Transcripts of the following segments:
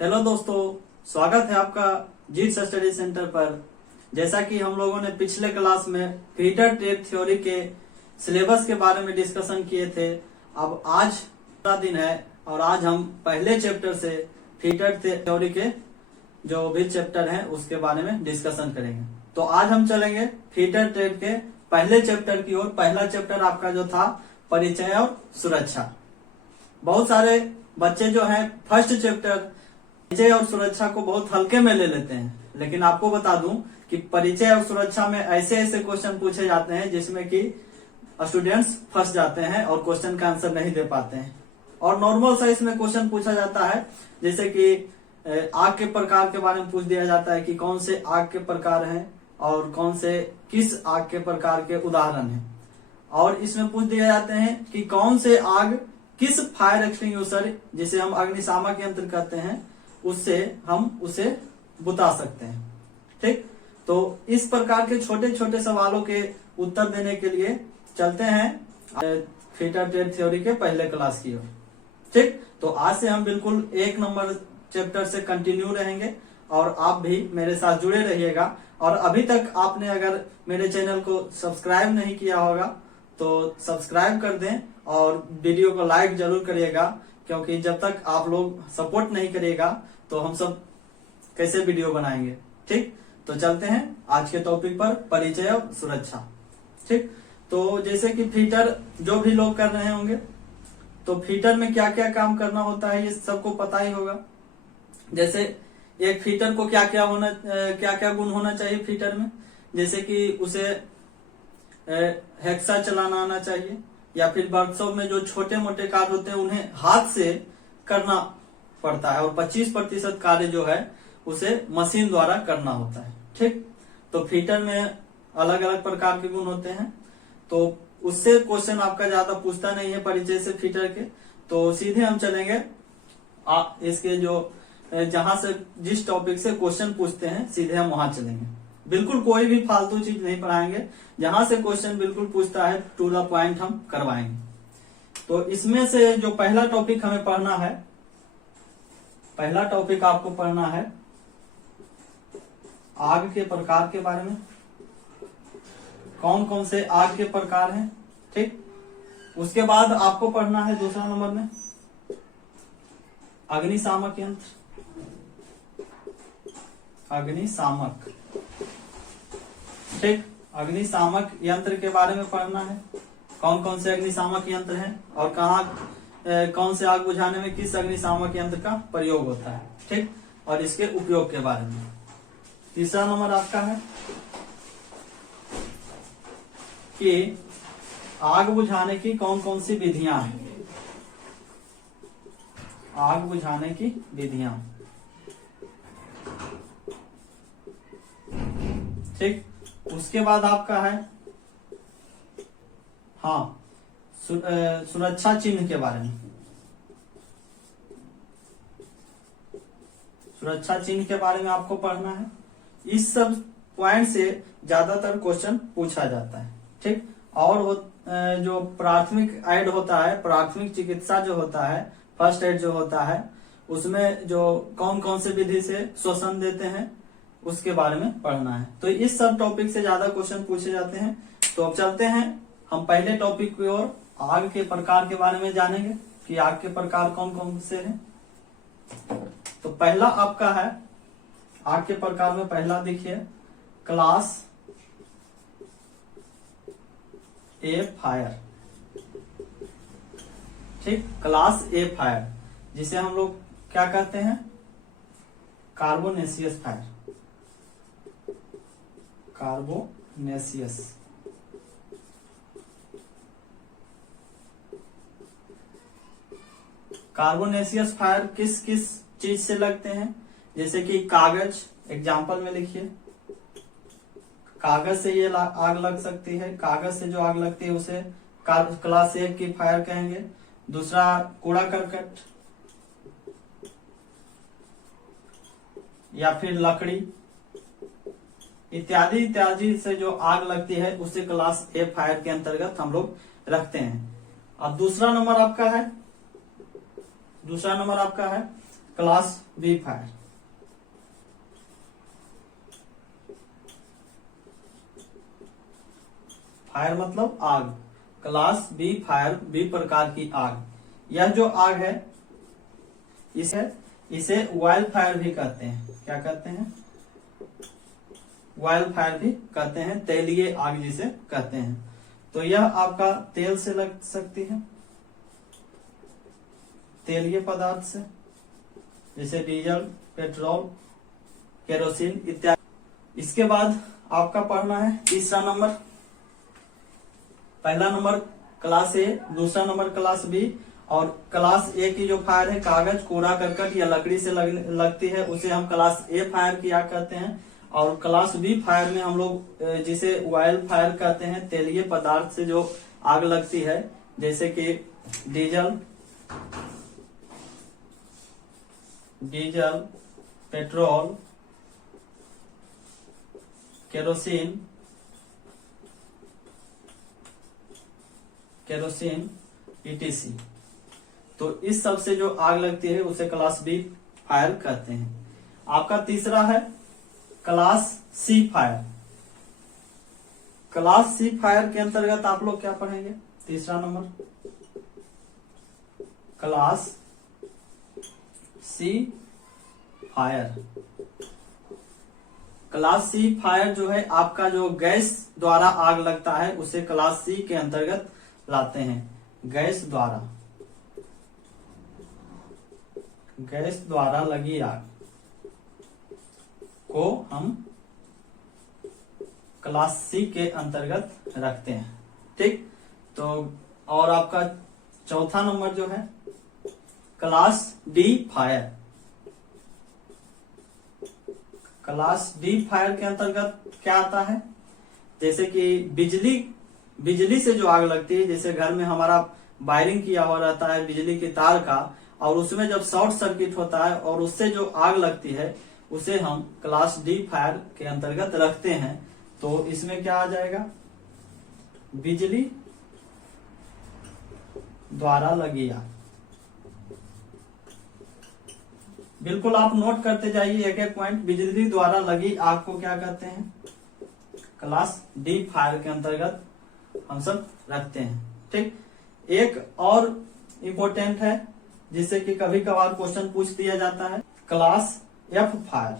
Hello दोस्तों, स्वागत है आपका जीत स्टडी सेंटर पर। जैसा कि हम लोगों ने पिछले क्लास में फीडर ट्रैप थ्योरी के सिलेबस के बारे में डिस्कशन किए थे। अब आज का दिन है और आज हम पहले चैप्टर से फीडर थ्योरी के जो भी चैप्टर हैं उसके बारे में डिस्कशन करेंगे। तो आज हम चलेंगे फीडर ट्रैप के पहले चैप्टर की ओर। पहला चैप्टर आपका जो था परिचय और सुरक्षा। बहुत सारे बच्चे जो हैं फर्स्ट चैप्टर परिचय और सुरक्षा को बहुत हल्के में ले लेते हैं, लेकिन आपको बता दूं कि परिचय और सुरक्षा में ऐसे ऐसे क्वेश्चन पूछे जाते हैं जिसमें कि स्टूडेंट्स फंस जाते हैं और क्वेश्चन का आंसर नहीं दे पाते हैं। और नॉर्मल सा इसमें क्वेश्चन पूछा जाता है, जैसे कि आग के प्रकार के बारे में पूछ दिया जाता है कि कौन से आग के प्रकार हैं और कौन से किस आग के प्रकार के उदाहरण हैं। और इसमें पूछ दिए जाते हैं कि कौन से आग किस फायर एक्सटिंग्विशर, जिसे हम अग्निशामक यंत्र कहते हैं, उससे हम उसे बुता सकते हैं। ठीक, तो इस प्रकार के छोटे छोटे सवालों के उत्तर देने के लिए चलते हैं फीडर ट्रैप थ्योरी के पहले क्लास की ओर। ठीक, तो आज से हम बिल्कुल 1 नंबर चैप्टर से कंटिन्यू रहेंगे और आप भी मेरे साथ जुड़े रहिएगा। और अभी तक आपने अगर मेरे चैनल को सब्सक्राइब नहीं किया होगा तो सब्सक्राइब कर दें और वीडियो को लाइक जरूर करिएगा, क्योंकि जब तक आप लोग सपोर्ट नहीं करिएगा तो हम सब कैसे वीडियो बनाएंगे। ठीक, तो चलते हैं आज के टॉपिक पर, परिचय और सुरक्षा। ठीक, तो जैसे कि फीडर जो भी लोग कर रहे होंगे तो फीडर में क्या क्या काम करना होता है ये सबको पता ही होगा। जैसे एक फीडर को क्या क्या गुण होना चाहिए फीडर में, जैसे कि उसे हेक्सा चलाना आना चाहिए, या फिर वर्कशॉप में जो छोटे मोटे कार्य होते हैं उन्हें हाथ से करना पड़ता है और 25% कार्य जो है उसे मशीन द्वारा करना होता है। ठीक, तो फीडर में अलग अलग प्रकार के गुण होते हैं, तो उससे क्वेश्चन आपका ज्यादा पूछता नहीं है परिचय से फीडर के। तो सीधे हम चलेंगे इसके जो जहां से जिस टॉपिक से क्वेश्चन पूछते हैं सीधे हम वहां चलेंगे। बिल्कुल कोई भी फालतू चीज नहीं पढ़ाएंगे, जहां से क्वेश्चन बिल्कुल पूछता है टू द पॉइंट हम करवाएंगे। तो इसमें से जो पहला टॉपिक हमें पढ़ना है, पहला टॉपिक आपको पढ़ना है आग के प्रकार के बारे में। कौन कौन से आग के प्रकार हैं। ठीक, उसके बाद आपको पढ़ना है दूसरा नंबर में अग्निशामक यंत्र। अग्निशामक, ठीक, अग्निशामक यंत्र के बारे में पढ़ना है। कौन कौन से अग्निशामक यंत्र हैं और कौन से आग बुझाने में किस अग्निशामक यंत्र का प्रयोग होता है। ठीक, और इसके उपयोग के बारे में। तीसरा नंबर आपका है कि आग बुझाने की कौन कौन सी विधियां हैं। आग बुझाने की विधियां। ठीक, उसके बाद आपका है सुरक्षा चिन्ह के बारे में। सुरक्षा चिन्ह के बारे में आपको पढ़ना है। इस सब पॉइंट से ज्यादातर क्वेश्चन पूछा जाता है। ठीक, और जो प्राथमिक एड होता है, प्राथमिक चिकित्सा जो होता है, फर्स्ट एड जो होता है, उसमें जो कौन कौन से विधि से श्वसन देते हैं उसके बारे में पढ़ना है। तो इस सब टॉपिक से ज्यादा क्वेश्चन पूछे जाते हैं। तो अब चलते हैं हम पहले टॉपिक की ओर, आग के प्रकार के बारे में जानेंगे कि आग के प्रकार कौन कौन से हैं। तो पहला आपका है आग के प्रकार में, पहला देखिए क्लास ए फायर। ठीक, क्लास ए फायर, जिसे हम लोग क्या कहते हैं, carbonaceous fire. Carbonaceous, carbonaceous fire किस किस चीज से लगते हैं, जैसे कि कागज, एग्जाम्पल में लिखिए, कागज से ये आग लग सकती है। कागज से जो आग लगती है उसे क्लास ए की फायर कहेंगे। दूसरा कूड़ा करकट या फिर लकड़ी इत्यादि इत्यादि से जो आग लगती है उसे क्लास ए फायर के अंतर्गत हम लोग रखते हैं। अब दूसरा नंबर आपका है क्लास बी फायर। फायर मतलब आग, क्लास बी फायर, बी प्रकार की आग। यह जो आग है इसे वाइल्ड फायर भी कहते हैं। क्या कहते हैं? वाइल्ड फायर भी कहते हैं, तेलीय आग जिसे कहते हैं। तो यह आपका तेल से लग सकती है, तेलीय पदार्थ से, जैसे डीजल, पेट्रोल, केरोसिन इत्यादि। इसके बाद आपका पढ़ना है तीसरा नंबर। पहला नंबर क्लास ए, दूसरा नंबर क्लास बी। और क्लास ए की जो फायर है कागज, कूड़ा करकट या लकड़ी से लगती है, उसे हम क्लास ए फायर किया करते हैं। और क्लास बी फायर में हम लोग जिसे वाइल्ड फायर कहते हैं, तेलीय पदार्थ से जो आग लगती है, जैसे कि डीजल, पेट्रोल, केरोसिन ETC। तो इस सब से जो आग लगती है उसे क्लास बी फायर कहते हैं। आपका तीसरा है class C fire. Class C fire के अंतर्गत आप लोग क्या पढ़ेंगे? तीसरा नंबर class C fire. Class C fire जो है आपका जो गैस द्वारा आग लगता है उसे क्लास सी के अंतर्गत लाते हैं। गैस द्वारा लगी आग को हम क्लास सी के अंतर्गत रखते हैं। ठीक, तो और आपका चौथा नंबर जो है class D fire. Class D fire के अंतर्गत क्या आता है? जैसे कि बिजली से जो आग लगती है, जैसे घर में हमारा वायरिंग किया हुआ रहता है बिजली के तार का, और उसमें जब शॉर्ट सर्किट होता है और उससे जो आग लगती है उसे हम क्लास डी फायर के अंतर्गत रखते हैं। तो इसमें क्या आ जाएगा? बिजली द्वारा लगी आग। बिल्कुल आप नोट करते जाइए एक एक पॉइंट। बिजली द्वारा लगी आग को क्या कहते हैं? क्लास डी फायर के अंतर्गत हम सब रखते हैं। ठीक, एक और इम्पोर्टेंट है जिससे कि कभी कभार क्वेश्चन पूछ दिया जाता है, class F fire.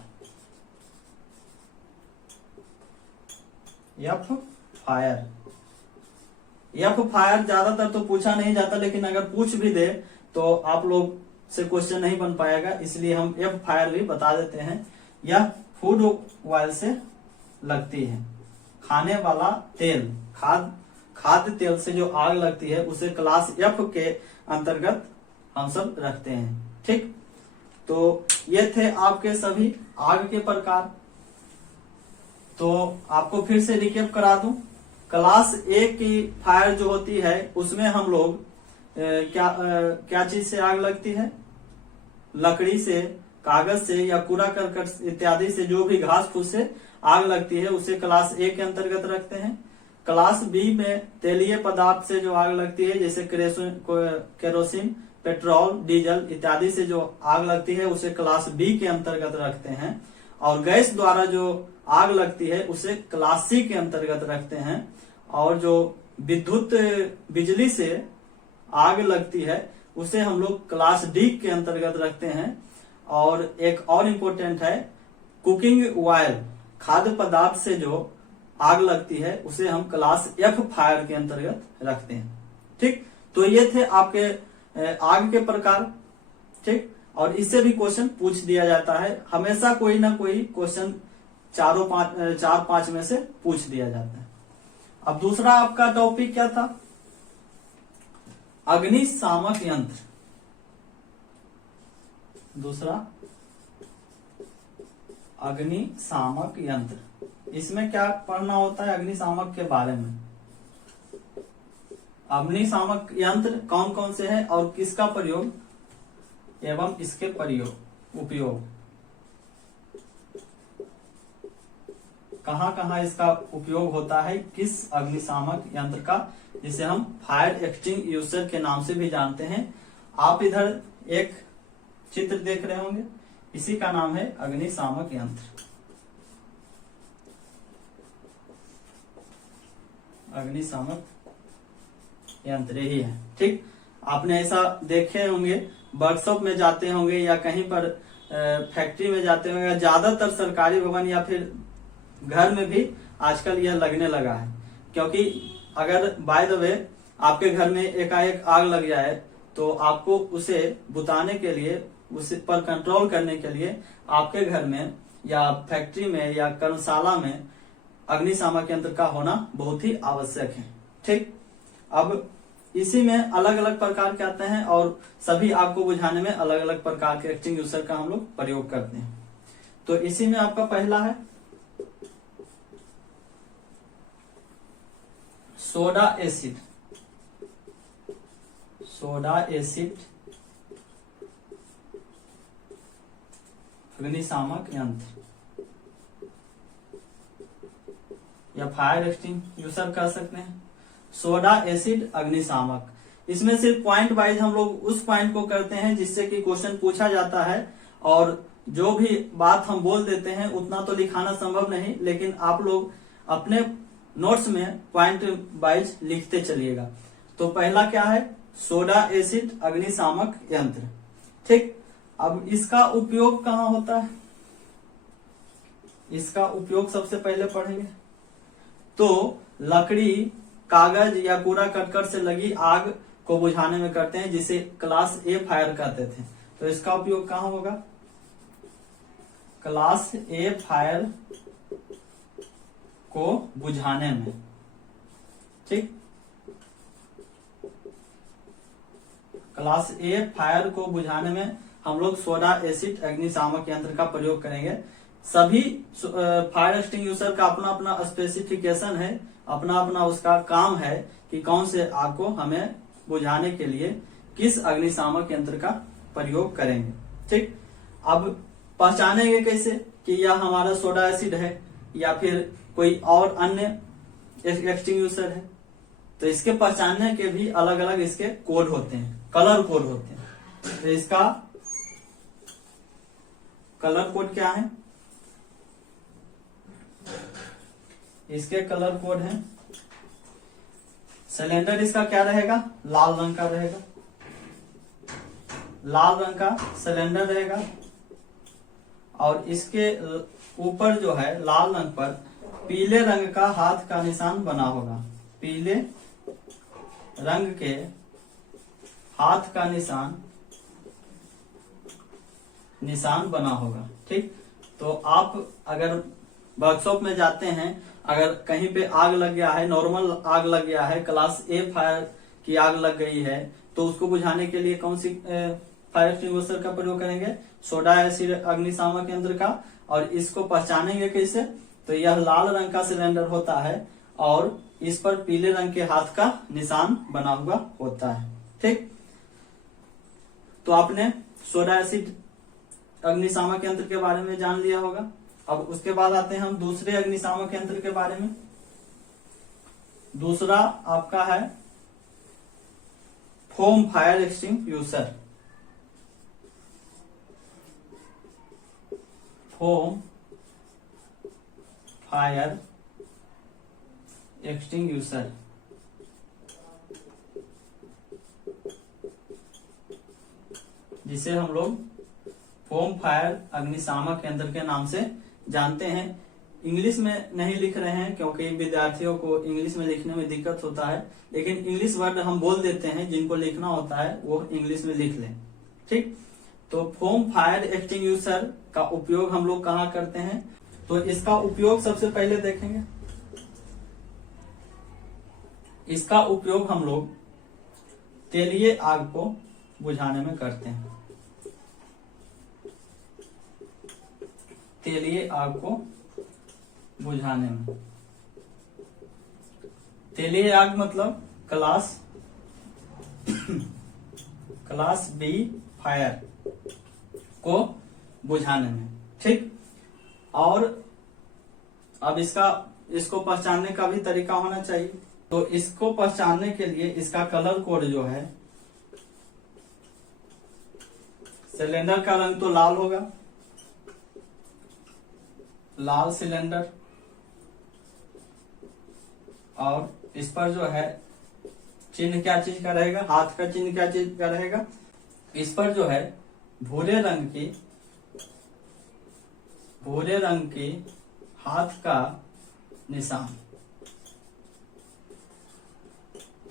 F fire ज्यादातर तो पूछा नहीं जाता, लेकिन अगर पूछ भी दे तो आप लोग से क्वेश्चन नहीं बन पाएगा, इसलिए हम एफ फायर भी बता देते हैं। यह फूड ऑयल से लगती है। खाने वाला तेल, खाद्य तेल से जो आग लगती है उसे क्लास एफ के अंतर्गत हम सब रखते हैं। ठीक, तो ये थे आपके सभी आग के प्रकार। तो आपको फिर से रिकेप करा दूं। क्लास ए की फायर जो होती है उसमें हम लोग क्या चीज से आग लगती है? लकड़ी से, कागज से या कूड़ा करकट इत्यादि से, जो भी घास फूस से आग लगती है उसे क्लास ए के अंतर्गत रखते हैं। क्लास बी में तेलीय पदार्थ से जो आग लगती है, जैसे केरोसिन, पेट्रोल, डीजल इत्यादि से जो आग लगती है उसे क्लास बी के अंतर्गत रखते हैं। और गैस द्वारा जो आग लगती है उसे क्लास सी के अंतर्गत रखते हैं। और जो बिजली से आग लगती है उसे हम लोग क्लास डी के अंतर्गत रखते हैं। और एक और इम्पोर्टेंट है, कुकिंग ऑयल, खाद्य पदार्थ से जो आग लगती है उसे हम क्लास एफ फायर के अंतर्गत रखते हैं। ठीक, तो ये थे आपके आग के प्रकार। ठीक, और इससे भी क्वेश्चन पूछ दिया जाता है, हमेशा कोई ना कोई क्वेश्चन चार पांच में से पूछ दिया जाता है। अब दूसरा आपका टॉपिक क्या था? अग्निशामक यंत्र। दूसरा अग्निशामक यंत्र। इसमें क्या पढ़ना होता है अग्निशामक के बारे में? अग्निशामक यंत्र कौन कौन से हैं और किसका प्रयोग एवं इसके उपयोग, कहां कहां इसका उपयोग होता है, किस अग्निशामक यंत्र का, जिसे हम फायर एक्सटिंग्विशर के नाम से भी जानते हैं। आप इधर एक चित्र देख रहे होंगे, इसी का नाम है अग्निशामक यंत्र। अग्निशामक यंत्र ही है। ठीक, आपने ऐसा देखे होंगे, वर्कशॉप में जाते होंगे या कहीं पर फैक्ट्री में जाते होंगे, या ज्यादातर सरकारी भवन या फिर घर में भी आजकल यह लगने लगा है। क्योंकि अगर बाय द वे आपके घर में एकाएक आग लग जाए तो आपको उसे बुताने के लिए, उस पर कंट्रोल करने के लिए आपके घर में या फैक्ट्री में या कर्मशाला में अग्निशामक यंत्र का होना बहुत ही आवश्यक है। ठीक, अब इसी में अलग अलग प्रकार के आते हैं और सभी आग को बुझाने में अलग अलग प्रकार के एक्सटिंग्विशर का हम लोग प्रयोग करते हैं। तो इसी में आपका पहला है सोडा एसिड। सोडा एसिड अग्निशामक यंत्र या फायर एक्सटिंग्विशर कह सकते हैं। सोडा एसिड अग्निशामक, इसमें सिर्फ पॉइंट वाइज हम लोग उस पॉइंट को करते हैं जिससे कि क्वेश्चन पूछा जाता है, और जो भी बात हम बोल देते हैं उतना तो लिखाना संभव नहीं, लेकिन आप लोग अपने नोट्स में पॉइंट वाइज लिखते चलिएगा। तो पहला क्या है, सोडा एसिड अग्निशामक यंत्र। ठीक, अब इसका उपयोग कहाँ होता है, इसका उपयोग सबसे पहले पढ़ेंगे। तो लकड़ी, कागज या कूड़ा करकट से लगी आग को बुझाने में करते हैं, जिसे क्लास ए फायर कहते थे। तो इसका उपयोग कहाँ होगा, क्लास ए फायर को बुझाने में। ठीक, क्लास ए फायर को बुझाने में हम लोग सोडा एसिड अग्निशामक यंत्र का प्रयोग करेंगे। सभी फायर एक्सटिंग्विशर का अपना अपना स्पेसिफिकेशन है, अपना अपना उसका काम है कि कौन से आग को हमें बुझाने के लिए किस अग्निशामक यंत्र का प्रयोग करेंगे। ठीक, अब पहचानेंगे कैसे कि यह हमारा सोडा एसिड है या फिर कोई और अन्य एक्सटिंग्विशर है। तो इसके पहचानने के भी अलग अलग इसके कोड होते हैं, कलर कोड होते हैं। तो इसका कलर कोड क्या है, इसके कलर कोड है, सिलेंडर इसका क्या रहेगा, लाल रंग का रहेगा, लाल रंग का सिलेंडर रहेगा, और इसके ऊपर जो है लाल रंग पर पीले रंग का हाथ का निशान बना होगा, पीले रंग के हाथ का निशान बना होगा। ठीक, तो आप अगर वर्कशॉप में जाते हैं, अगर कहीं पे आग लग गया है, नॉर्मल आग लग गया है, क्लास ए फायर की आग लग गई है, तो उसको बुझाने के लिए कौन सी फायर एक्सटिंग्विशर का प्रयोग करेंगे, सोडा एसिड अग्निशामक यंत्र का। और इसको पहचानेंगे कैसे, तो यह लाल रंग का सिलेंडर होता है और इस पर पीले रंग के हाथ का निशान बना हुआ होता है। ठीक, तो आपने सोडा एसिड अग्निशामक यंत्र के बारे में जान लिया होगा। अब उसके बाद आते हैं हम दूसरे अग्निशामक यंत्र के बारे में। दूसरा आपका है foam fire extinguisher. Foam fire extinguisher, जिसे हम लोग फोम फायर अग्निशामक यंत्र के नाम से जानते हैं। इंग्लिश में नहीं लिख रहे हैं क्योंकि विद्यार्थियों को इंग्लिश में लिखने में दिक्कत होता है, लेकिन इंग्लिश वर्ड हम बोल देते हैं, जिनको लिखना होता है वो इंग्लिश में लिख लें। ठीक, तो फोम फायर एक्सटिंग्विशर का उपयोग हम लोग कहाँ करते हैं, तो इसका उपयोग सबसे पहले देखेंगे। इसका उपयोग हम लोग तेलीय आग को बुझाने में करते हैं। तेलीय आग को बुझाने में, तेलीय आग मतलब क्लास बी फायर को बुझाने में। ठीक, और अब इसको पहचानने का भी तरीका होना चाहिए। तो इसको पहचानने के लिए इसका कलर कोड जो है सिलेंडर का रंग तो लाल होगा, लाल सिलेंडर, और इस पर जो है चिन्ह क्या चीज का रहेगा, हाथ का चिन्ह क्या चीज का रहेगा, इस पर जो है भूरे रंग की हाथ का निशान।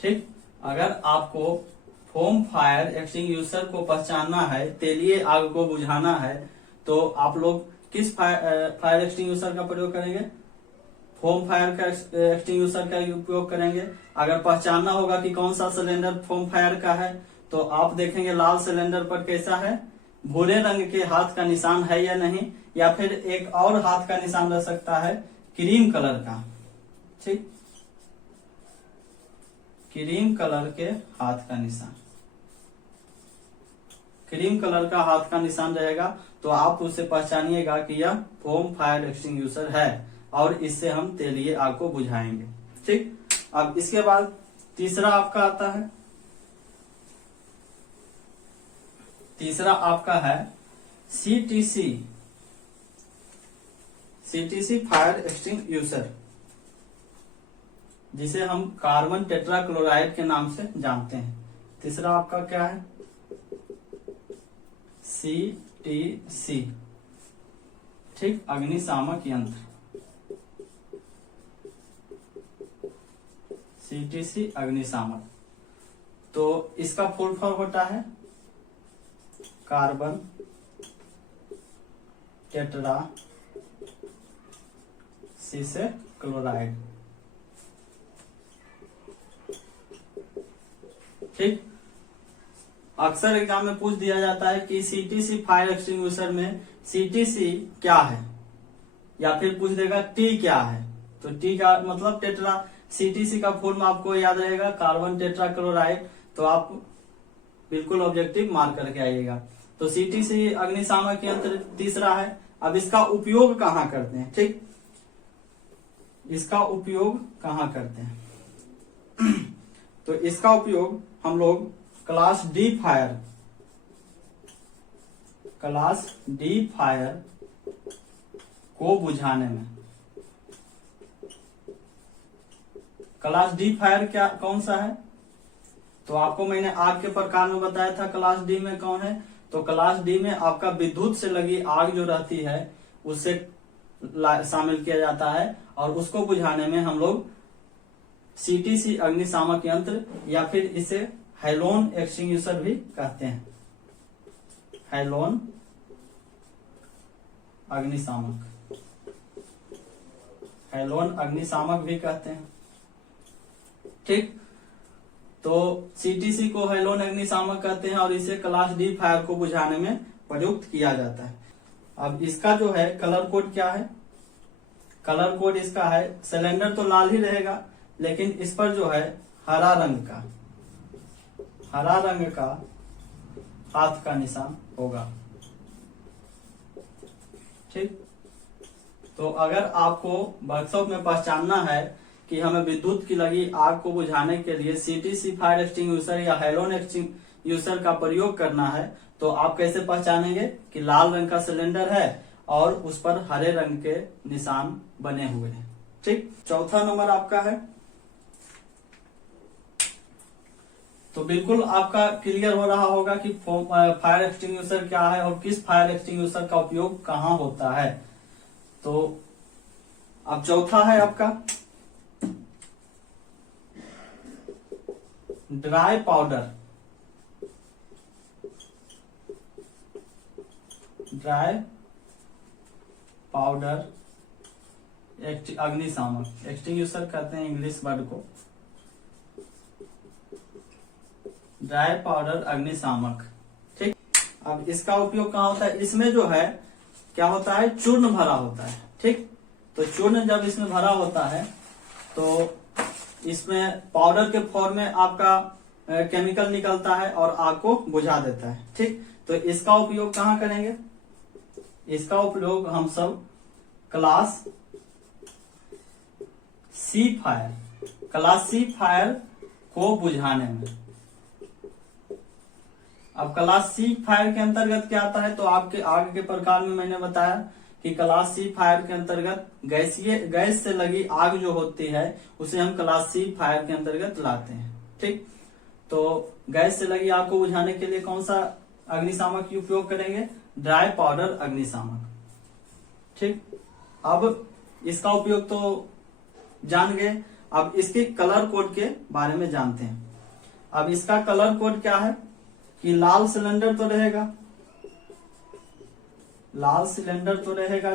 ठीक, अगर आपको फोम फायर एक्सटिंग्विशर को पहचानना है, तेलीय आग को बुझाना है, तो आप लोग किस फायर एक्सटिंग्विशर का प्रयोग करेंगे, फोम फायर का एक्सटिंग्विशर का उपयोग करेंगे। अगर पहचानना होगा कि कौन सा सिलेंडर फोम फायर का है, तो आप देखेंगे लाल सिलेंडर पर कैसा है, भूरे रंग के हाथ का निशान है या नहीं, या फिर एक और हाथ का निशान रह सकता है क्रीम कलर का। ठीक, क्रीम कलर के हाथ का निशान, क्रीम कलर का हाथ का निशान रहेगा, तो आप उसे पहचानिएगा कि यह फोम फायर एक्सटिंग्विशर है और इससे हम तेलीय आग को बुझाएंगे। ठीक, अब इसके बाद तीसरा आपका आता है, तीसरा आपका है सीटीसी फायर एक्सटिंग्विशर, जिसे हम कार्बन टेट्राक्लोराइड के नाम से जानते हैं। तीसरा आपका क्या है, सीटीसी। ठीक, अग्निशामक यंत्र, सीटीसी अग्निशामक। तो इसका फुल फॉर्म होता है कार्बन टेट्रा सी से क्लोराइड। ठीक, अक्सर एग्जाम में पूछ दिया जाता है कि सीटीसी फायर एक्सटिंग्विशर में सीटीसी क्या है, या फिर पूछ देगा टी क्या है। तो टी का मतलब टेट्रा, सीटीसी का फुल आपको याद रहेगा कार्बन टेट्रा क्लोराइड, तो आप बिल्कुल ऑब्जेक्टिव मार्क करके आइएगा। तो सीटीसी अग्निशामक यंत्र तीसरा है। अब इसका उपयोग कहाँ करते हैं, ठीक, इसका उपयोग कहाँ करते हैं तो इसका उपयोग हम लोग क्लास डी फायर को बुझाने में। क्लास डी फायर क्या कौन सा है, तो आपको मैंने आग के प्रकार में बताया था क्लास डी में कौन है। तो क्लास डी में आपका विद्युत से लगी आग जो रहती है उससे शामिल किया जाता है, और उसको बुझाने में हम लोग सीटीसी अग्निशामक यंत्र या फिर इसे हैलोन एक्सटिंग्विशर भी कहते हैं, हैलोन अग्निशामक, हैलोन अग्निशामक भी कहते हैं। ठीक, तो सीटीसी को हैलोन अग्निशामक कहते हैं और इसे क्लास डी फायर को बुझाने में प्रयुक्त किया जाता है। अब इसका जो है कलर कोड क्या है, कलर कोड इसका है, सिलेंडर तो लाल ही रहेगा, लेकिन इस पर जो है हरा रंग का हाथ का निशान होगा। ठीक, तो अगर आपको वर्कशॉप में पहचानना है कि हमें विद्युत की लगी आग को बुझाने के लिए सीटीसी फायर एक्सटिंग्विशर या हैलोन एक्सटिंग्विशर का प्रयोग करना है, तो आप कैसे पहचानेंगे कि लाल रंग का सिलेंडर है और उस पर हरे रंग के निशान बने हुए हैं। ठीक, चौथा नंबर आपका है, तो बिल्कुल आपका क्लियर हो रहा होगा कि फायर एक्सटिंग्विशर क्या है और किस फायर एक्सटिंग्विशर का उपयोग कहाँ होता है। तो अब चौथा है आपका ड्राई पाउडर, अग्निशामक, एक्सटिंग्विशर कहते हैं इंग्लिश वर्ड को, ड्राई पाउडर अग्निशामक। ठीक, अब इसका उपयोग कहाँ होता है, इसमें जो है क्या होता है, चूर्ण भरा होता है। ठीक, तो चूर्ण जब इसमें भरा होता है तो इसमें पाउडर के फॉर्म में आपका केमिकल निकलता है और आग को बुझा देता है। ठीक, तो इसका उपयोग कहाँ करेंगे, इसका उपयोग हम सब क्लास सी फायर को बुझाने में, अब क्लास सी फायर के अंतर्गत क्या आता है, तो आपके आगे के प्रकार में मैंने बताया कि क्लास सी फायर के अंतर्गत गैस से लगी आग जो होती है उसे हम क्लास सी फायर के अंतर्गत लाते हैं। ठीक, तो गैस से लगी आग को बुझाने के लिए कौन सा अग्निशामक की उपयोग करेंगे, ड्राई पाउडर अग्निशामक। ठीक, अब इसका उपयोग तो जान गए, अब इसके कलर कोड के बारे में जानते हैं। अब इसका कलर कोड क्या है कि लाल सिलेंडर तो रहेगा, लाल सिलेंडर तो रहेगा,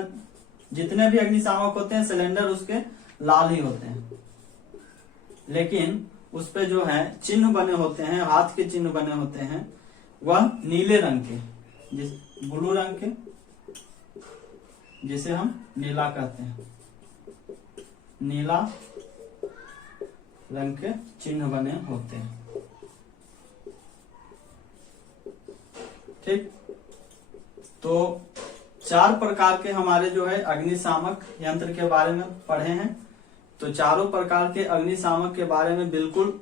जितने भी अग्निशामक होते हैं सिलेंडर उसके लाल ही होते हैं, लेकिन उस पे जो है चिन्ह बने होते हैं, हाथ के चिन्ह बने होते हैं, वह नीले रंग के, ब्लू रंग के, जिसे हम नीला कहते हैं, नीला रंग के चिन्ह बने होते हैं। ठीक, तो 4 प्रकार के हमारे जो है अग्निशामक यंत्र के बारे में पढ़े हैं। तो चारों प्रकार के अग्निशामक के बारे में बिल्कुल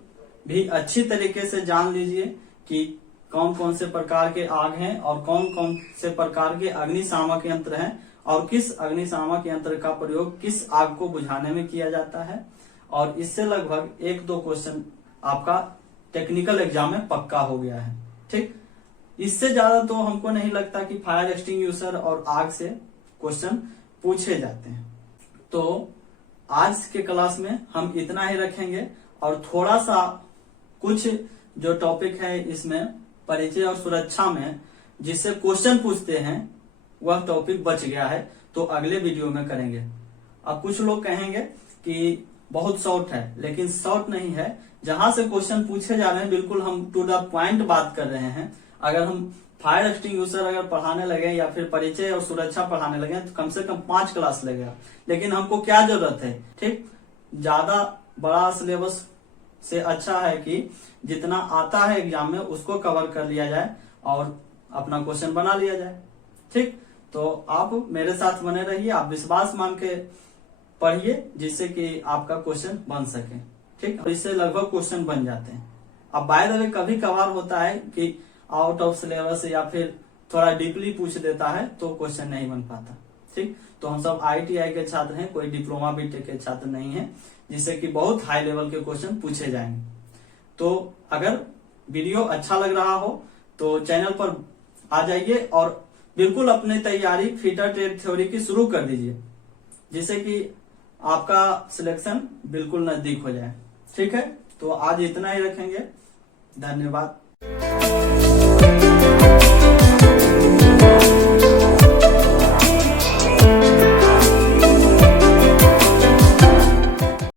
भी अच्छी तरीके से जान लीजिए कि कौन कौन से प्रकार के आग हैं और कौन कौन से प्रकार के अग्निशामक यंत्र हैं और किस अग्निशामक यंत्र का प्रयोग किस आग को बुझाने में किया जाता है। और इससे लगभग 1-2 क्वेश्चन आपका टेक्निकल एग्जाम में पक्का हो गया है। ठीक, इससे ज्यादा तो हमको नहीं लगता कि फायर एक्सटिंग्विशर और आग से क्वेश्चन पूछे जाते हैं। तो आज के क्लास में हम इतना ही रखेंगे और थोड़ा सा कुछ जो टॉपिक है इसमें परिचय और सुरक्षा में जिससे क्वेश्चन पूछते हैं वह टॉपिक बच गया है, तो अगले वीडियो में करेंगे। अब कुछ लोग कहेंगे कि बहुत शॉर्ट है, लेकिन शॉर्ट नहीं है। जहां से क्वेश्चन पूछे जा रहे हैं बिल्कुल हम टू द पॉइंट बात कर रहे हैं। अगर हम फायर एक्सटिंग्विशर अगर पढ़ाने लगे या फिर परिचय और सुरक्षा पढ़ाने लगे तो कम से कम 5 क्लास लगेगा, लेकिन हमको क्या जरूरत है। ठीक, ज्यादा बड़ा सिलेबस से अच्छा है कि जितना आता है एग्जाम में उसको कवर कर लिया जाए और अपना क्वेश्चन बना लिया जाए। ठीक, तो आप मेरे साथ बने रहिए, आप विश्वास मान के पढ़िए जिससे कि आपका क्वेश्चन बन सके। ठीक, और इससे लगभग क्वेश्चन बन जाते हैं। अब बाय द वे कभी कभार होता है कि आउट ऑफ सिलेबस या फिर थोड़ा डीपली पूछ देता है तो क्वेश्चन नहीं बन पाता। ठीक, तो हम सब ITI के छात्र हैं, कोई डिप्लोमा बीटेक के छात्र नहीं है जिससे कि बहुत हाई लेवल के क्वेश्चन पूछे जाएंगे। तो अगर वीडियो अच्छा लग रहा हो तो चैनल पर आ जाइए और बिल्कुल अपनी तैयारी फीटर ट्रेड थ्योरी की शुरू कर दीजिए, जिससे कि आपका सिलेक्शन बिल्कुल नजदीक हो जाए। ठीक है, तो आज इतना ही रखेंगे। धन्यवाद।